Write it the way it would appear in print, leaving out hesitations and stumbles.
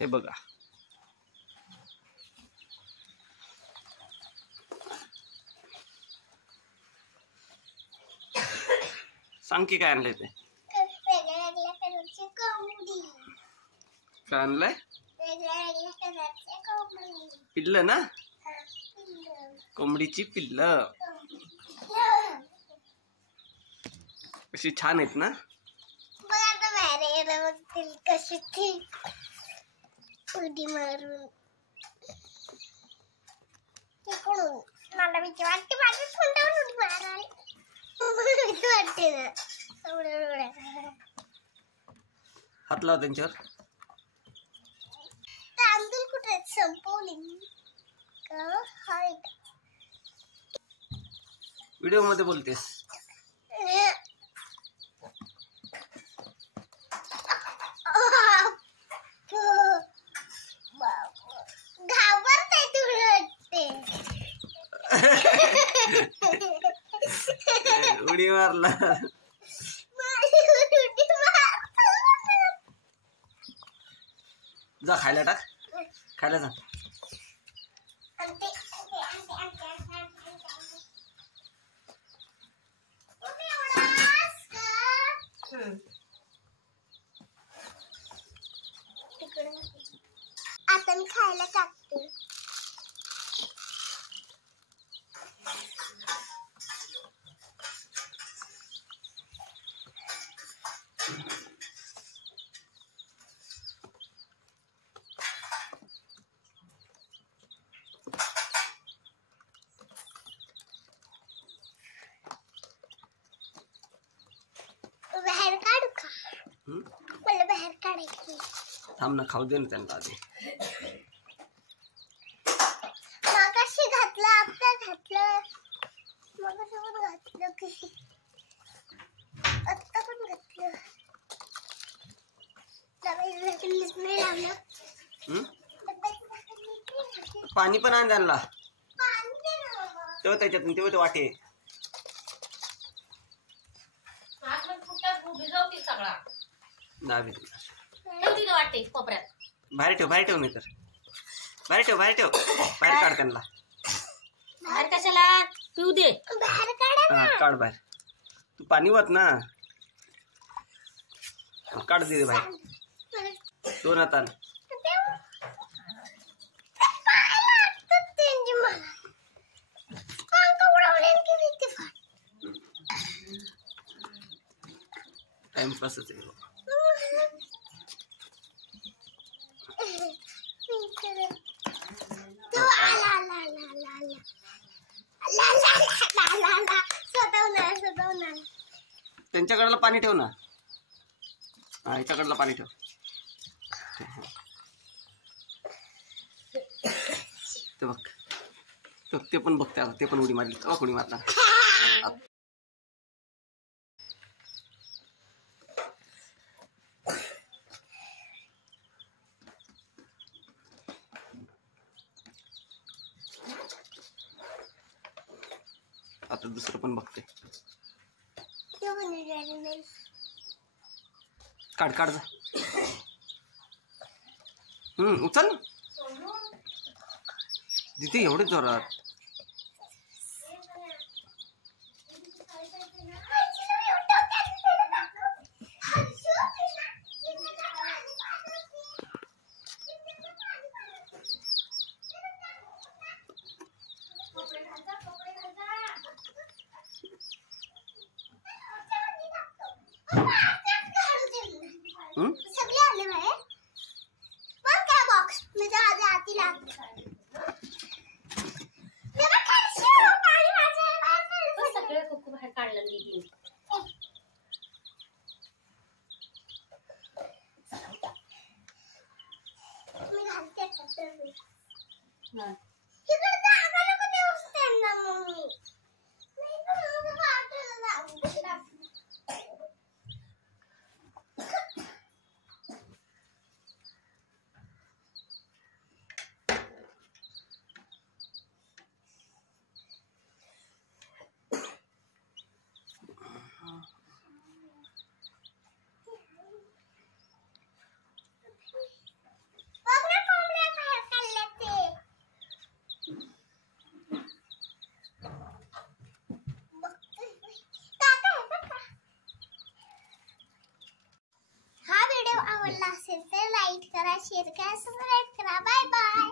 हे बघा, सांग की काय आणलंय ते? काय आणलंय? पिल्ल ना, कोंबडीची पिल्ल कशी छान आहेत ना. उडी मारून तिकडून मला भीती वाटते. माझ्या तोंडावर उडी मारायला भीती वाटते ना. हात लाव त्यांच्यावर. तांदूळ कुठे संपवली का? हाय व्हिडिओ मध्ये बोलतेस. उडी मारला. जा खायला टाक, खायला जा. आता मी खायला टाकते. बाहेर काढू का? मला बाहेर काढायची. थांब ना, खाऊ दे ना त्यांना आधी. मगाशी घातलं, आता घातलं, मगाशी पण घातलं की आता पण घातलं. नाही लावलं. पाणी पण आण त्यांना. तेव्हा त्याच्यातून तेव्हा ते वाटे. वाटे कोपऱ्यात बाहेर ठेव, बाहेर ठेव. नाही तर बाहेर ठेव, बाहेर ठेव. बाहेर काढ त्यांना. बाहेर कशाला? पिऊ दे. बाहेर काढा. हा, काढ बाहेर. तू पाणी वात ना, काढ दे बाहेर. दोन हातान. टाइमपासच आहे. त्यांच्याकडला पाणी ठेव ना. हा, याच्याकडला पाणी ठेव. ते बघ, ते पण बघते आता. ते पण उडी मारली. उडी मारला. आता दुसरं पण बघते. काढ काढ जा. उचल. तिथे एवढे जोरात. सगळे आले बाहेर. मग काय बॉक्स मी आधी लागते. सगळे कुकू बाहेर काढलं दीदी. मी घालते कटर. शेअर करा सबस्क्राईब करा बाय बाय